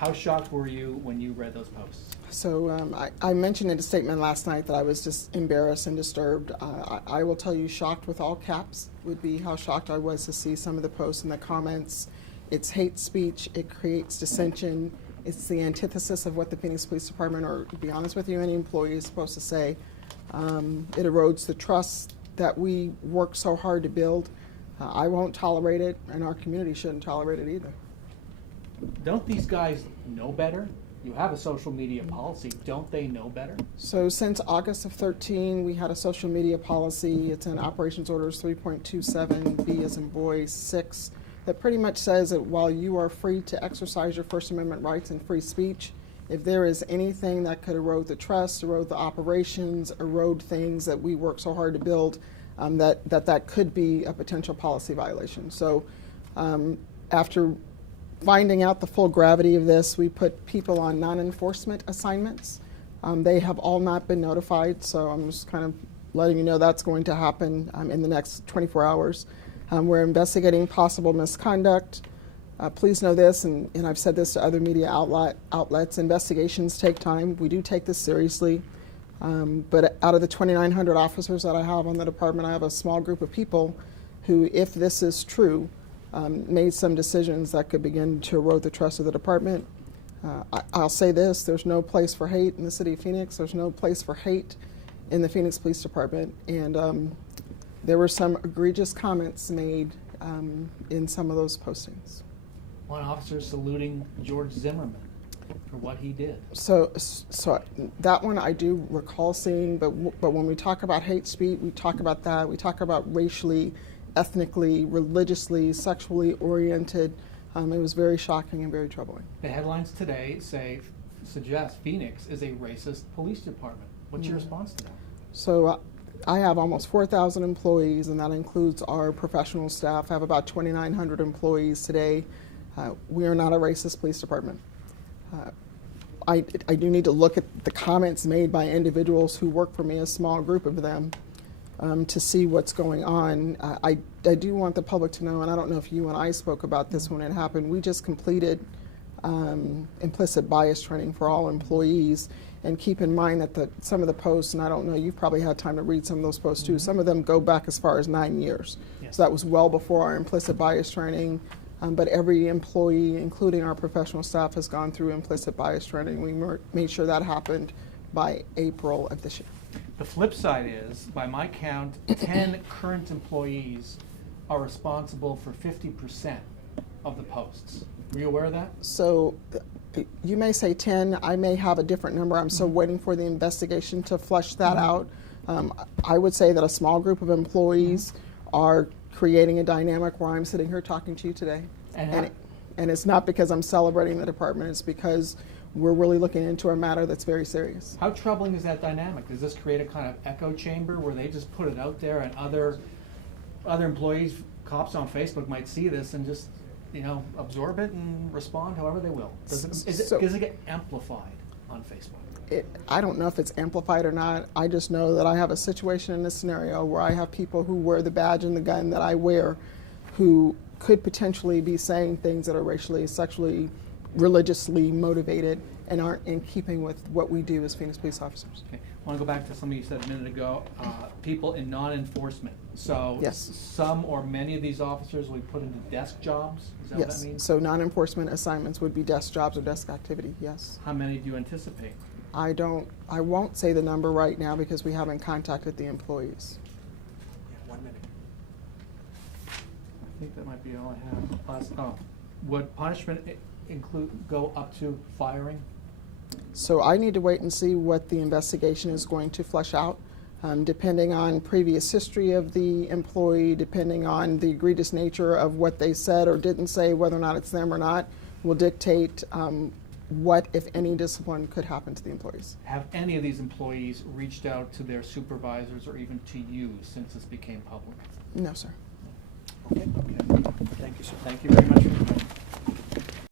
How shocked were you when you read those posts? So I mentioned in a statement last night that I was just embarrassed and disturbed. I will tell you, shocked with all caps would be how shocked I was to see some of the posts and the comments. It's hate speech. It creates dissension. It's the antithesis of what the Phoenix Police Department, or to be honest with you, any employee is supposed to say. It erodes the trust that we work so hard to build. I won't tolerate it, and our community shouldn't tolerate it either. Don't these guys know better? You have a social media policy. Don't they know better? So since August of 13, we had a social media policy. It's in Operations Orders 3.27, B as in boy, 6, that pretty much says that while you are free to exercise your First Amendment rights and free speech, if there is anything that could erode the trust, erode the operations, erode things that we work so hard to build, that could be a potential policy violation. So after finding out the full gravity of this, we put people on non-enforcement assignments. They have all not been notified, so I'm just kind of letting you know that's going to happen in the next 24 hours. We're investigating possible misconduct. Please know this, and I've said this to other media outlets, investigations take time. We do take this seriously. But out of the 2,900 officers that I have on the department, I have a small group of people who, if this is true, made some decisions that could begin to erode the trust of the department. I'll say this, there's no place for hate in the city of Phoenix. There's no place for hate in the Phoenix Police Department. And there were some egregious comments made in some of those postings. One officer saluting George Zimmerman for what he did. So that one I do recall seeing, but when we talk about hate speech, we talk about that. We talk about racially, ethnically, religiously, sexually oriented. It was very shocking and very troubling. The headlines today suggest Phoenix is a racist police department. What's your response to that? So I have almost 4,000 employees, and that includes our professional staff. I have about 2,900 employees today. We are not a racist police department. I do need to look at the comments made by individuals who work for me, a small group of them, to see what's going on. I do want the public to know, and I don't know if you and I spoke about this when it happened, we just completed implicit bias training for all employees. And keep in mind that some of the posts, and I don't know, you've probably had time to read some of those posts too, some of them go back as far as 9 years. Yes. So that was well before our implicit bias training. But every employee, including our professional staff, has gone through implicit bias training. We made sure that happened by April of this year. The flip side is, by my count, 10 current employees are responsible for 50% of the posts. Were you aware of that? So you may say 10. I may have a different number. I'm still waiting for the investigation to flesh that out. I would say that a small group of employees are creating a dynamic where I'm sitting here talking to you today. And it's not because I'm celebrating the department, it's because we're really looking into a matter that's very serious. How troubling is that dynamic? Does this create a kind of echo chamber where they just put it out there and other employees, cops on Facebook might see this and just, absorb it and respond however they will? Does it get amplified on Facebook? I don't know if it's amplified or not. I just know that I have a situation in this scenario where I have people who wear the badge and the gun that I wear who could potentially be saying things that are racially, sexually, religiously motivated and aren't in keeping with what we do as Phoenix police officers. Okay. I want to go back to something you said a minute ago, people in non-enforcement. So yes. Some or many of these officers we put into desk jobs? Is that yes. what that means? So non-enforcement assignments would be desk jobs or desk activity, yes. How many do you anticipate? I won't say the number right now because we haven't contacted the employees. Yeah, 1 minute. I think that might be all I have. Would punishment go up to firing? So I need to wait and see what the investigation is going to flesh out. Depending on previous history of the employee, depending on the egregious nature of what they said or didn't say, whether or not it's them or not, will dictate what, if any, discipline could happen to the employees. Have any of these employees reached out to their supervisors or even to you since this became public? No, sir. Okay. Thank you, sir. Thank you very much for your time.